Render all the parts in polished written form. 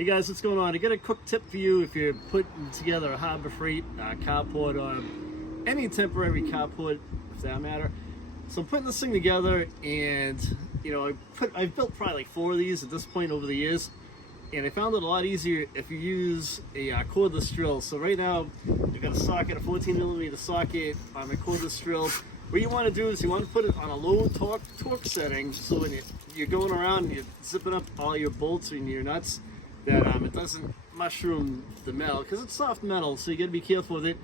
Hey guys, what's going on? I got a quick tip for you if you're putting together a Harbor Freight carport or any temporary carport, for that matter. So I'm putting this thing together, and you know, I've built probably like 4 of these at this point over the years, and I found it a lot easier if you use a cordless drill. So right now I've got a socket, a 14mm socket on my cordless drill. What you want to do is you want to put it on a low torque setting, so when you're going around and you're zipping up all your bolts and your nuts, that it doesn't mushroom the metal, because it's soft metal, so you got to be careful with it.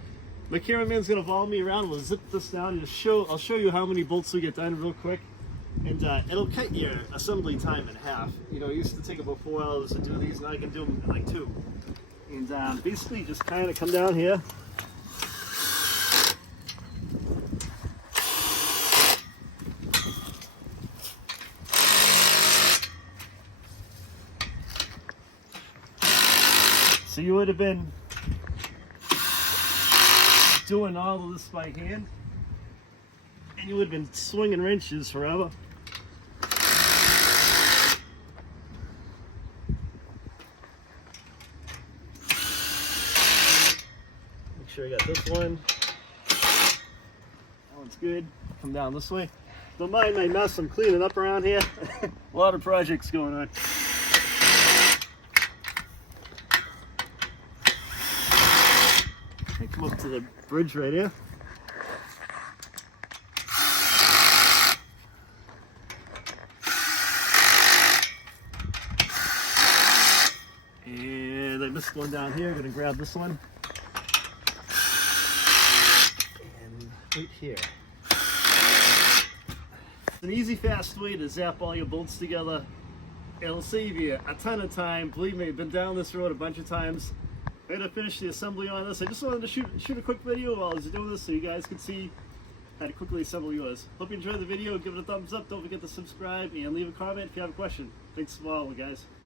My cameraman's going to follow me around. We'll zip this down and I'll show you how many bolts we get done real quick, and it'll cut your assembly time in half. You know, it used to take about 4 hours to do these, now I can do them in like 2. And basically just kind of come down here. So you would have been doing all of this by hand, and you would have been swinging wrenches forever. Make sure you got this one. That one's good. Come down this way. Don't mind my mess, I'm cleaning up around here. A lot of projects going on. I come up to the bridge right here. And I missed one down here. I'm gonna grab this one. And right here. It's an easy, fast way to zap all your bolts together. It'll save you a ton of time. Believe me, I've been down this road a bunch of times. I'm going to finish the assembly on this. I just wanted to shoot a quick video while I was doing this so you guys could see how to quickly assemble yours. Hope you enjoyed the video. Give it a thumbs up. Don't forget to subscribe and leave a comment if you have a question. Thanks for all, guys.